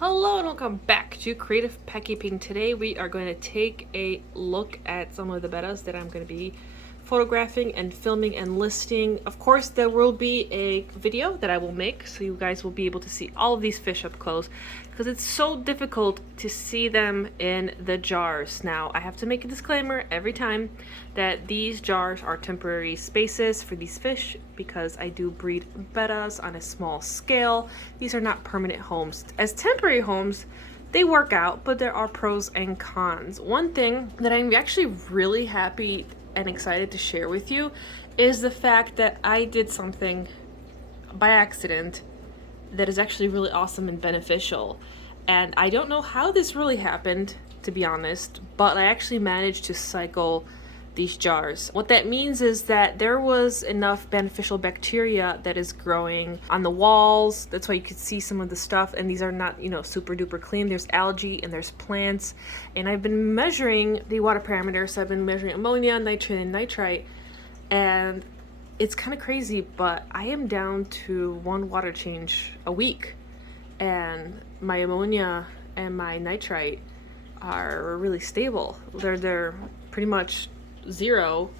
Hello and welcome back to Creative Pet-Keeping. Today we are going to take a look at some of the bettas that I'm going to be photographing and filming and listing. Of course, there will be a video that I will make so you guys will be able to see all of these fish up close because it's so difficult to see them in the jars. Now, I have to make a disclaimer every time that these jars are temporary spaces for these fish because I do breed bettas on a small scale. These are not permanent homes. As temporary homes, they work out, but there are pros and cons. One thing that I'm actually really happy and excited to share with you is the fact that I did something by accident that is actually really awesome and beneficial. And I don't know how this really happened, to be honest, but I actually managed to cycle these jars. What that means is that there was enough beneficial bacteria that is growing on the walls. That's why you could see some of the stuff, and these are not, super duper clean. There's algae and there's plants, and I've been measuring the water parameters. So I've been measuring ammonia, nitrate, and nitrite, and it's kind of crazy, but I am down to one water change a week, and my ammonia and my nitrite are really stable. They're pretty much zero,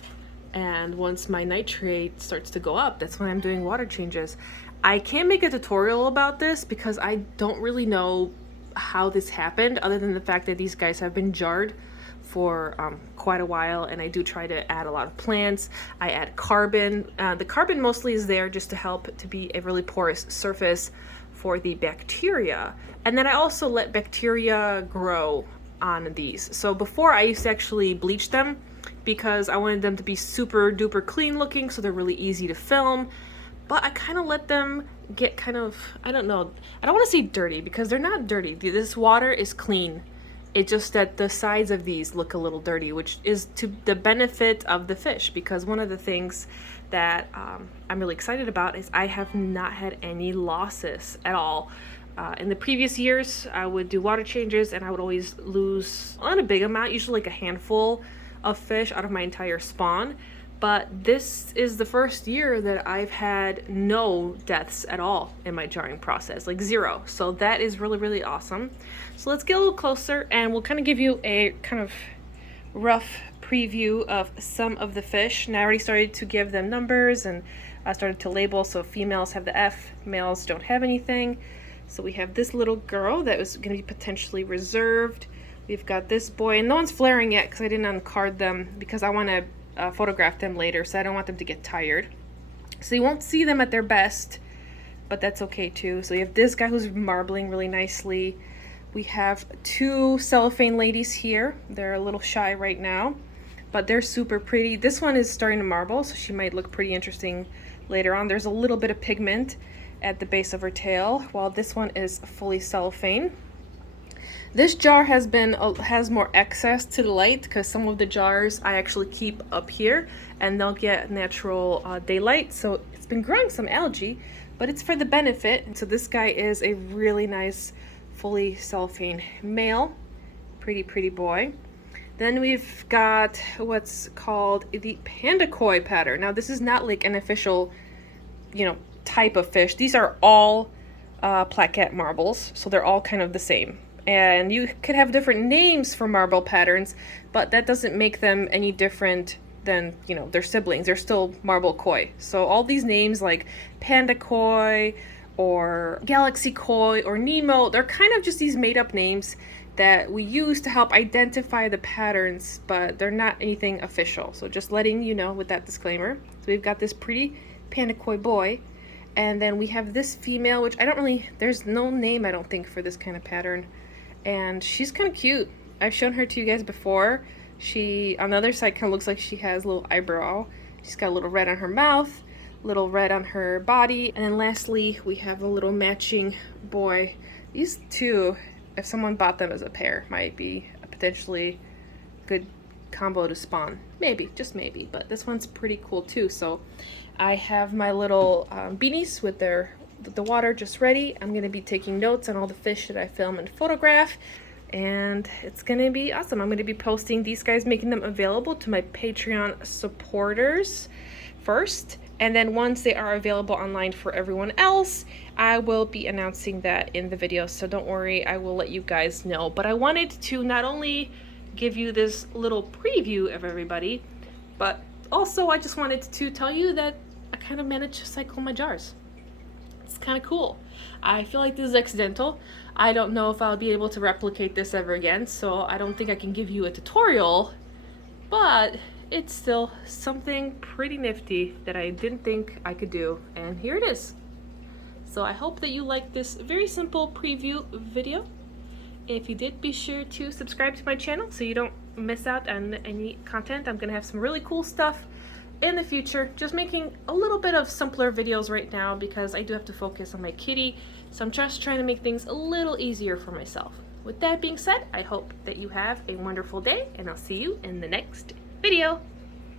and once my nitrate starts to go up, that's when I'm doing water changes. I can't make a tutorial about this because I don't really know how this happened, other than the fact that these guys have been jarred for quite a while, and I do try to add a lot of plants. I add carbon. The carbon mostly is there just to help to be a really porous surface for the bacteria, and then I also let bacteria grow on these. So before, I used to actually bleach them because I wanted them to be super duper clean looking, so they're really easy to film. But I kind of let them get kind of, I don't know, I don't want to say dirty because they're not dirty. This water is clean. It's just that the sides of these look a little dirty, which is to the benefit of the fish, because one of the things that I'm really excited about is I have not had any losses at all. In the previous years, I would do water changes and I would always lose not a big amount, usually like a handful of fish out of my entire spawn. But this is the first year that I've had no deaths at all in my jarring process, like zero. So that is really, really awesome. So let's get a little closer and we'll kind of give you a kind of rough preview of some of the fish. And I already started to give them numbers and I started to label. So females have the F, males don't have anything. So we have this little girl that was going to be potentially reserved. We've got this boy, and no one's flaring yet because I didn't uncard them because I want to photograph them later, so I don't want them to get tired. So you won't see them at their best, but that's okay too. So you have this guy who's marbling really nicely. We have two cellophane ladies here. They're a little shy right now, but they're super pretty. This one is starting to marble, so she might look pretty interesting later on. There's a little bit of pigment at the base of her tail, while this one is fully cellophane. This jar has more access to the light because some of the jars I actually keep up here and they'll get natural daylight. So it's been growing some algae, but it's for the benefit. So this guy is a really nice fully cellophane male, pretty boy. Then we've got what's called the Panda Koi pattern. Now this is not like an official, type of fish. These are all plaquette marbles, so they're all kind of the same. And you could have different names for marble patterns, but that doesn't make them any different than, their siblings. They're still marble koi. So all these names like Panda Koi or Galaxy Koi or Nemo, they're kind of just these made up names that we use to help identify the patterns, but they're not anything official. So just letting you know with that disclaimer. So we've got this pretty Panda Koi boy. And then we have this female, which there's no name, I don't think, for this kind of pattern. And she's kind of cute. I've shown her to you guys before. She, on the other side, kind of looks like she has a little eyebrow. She's got a little red on her mouth, a little red on her body. And then lastly, we have a little matching boy. These two, if someone bought them as a pair, might be a potentially good combo to spawn. Maybe, just maybe. But this one's pretty cool too. So I have my little beanies with the water just ready. I'm going to be taking notes on all the fish that I film and photograph, and it's going to be awesome. I'm going to be posting these guys, making them available to my Patreon supporters first, and then once they are available online for everyone else, I will be announcing that in the video, so don't worry, I will let you guys know. But I wanted to not only give you this little preview of everybody, but also I just wanted to tell you that I kind of managed to cycle my jars. It's kind of cool. I feel like this is accidental. I don't know if I'll be able to replicate this ever again, so I don't think I can give you a tutorial, but it's still something pretty nifty that I didn't think I could do, and here it is. So I hope that you like this very simple preview video. If you did, be sure to subscribe to my channel so you don't miss out on any content. I'm gonna have some really cool stuff in the future, just making a little bit of simpler videos right now because I do have to focus on my kitty, so I'm just trying to make things a little easier for myself. With that being said, I hope that you have a wonderful day, and I'll see you in the next video.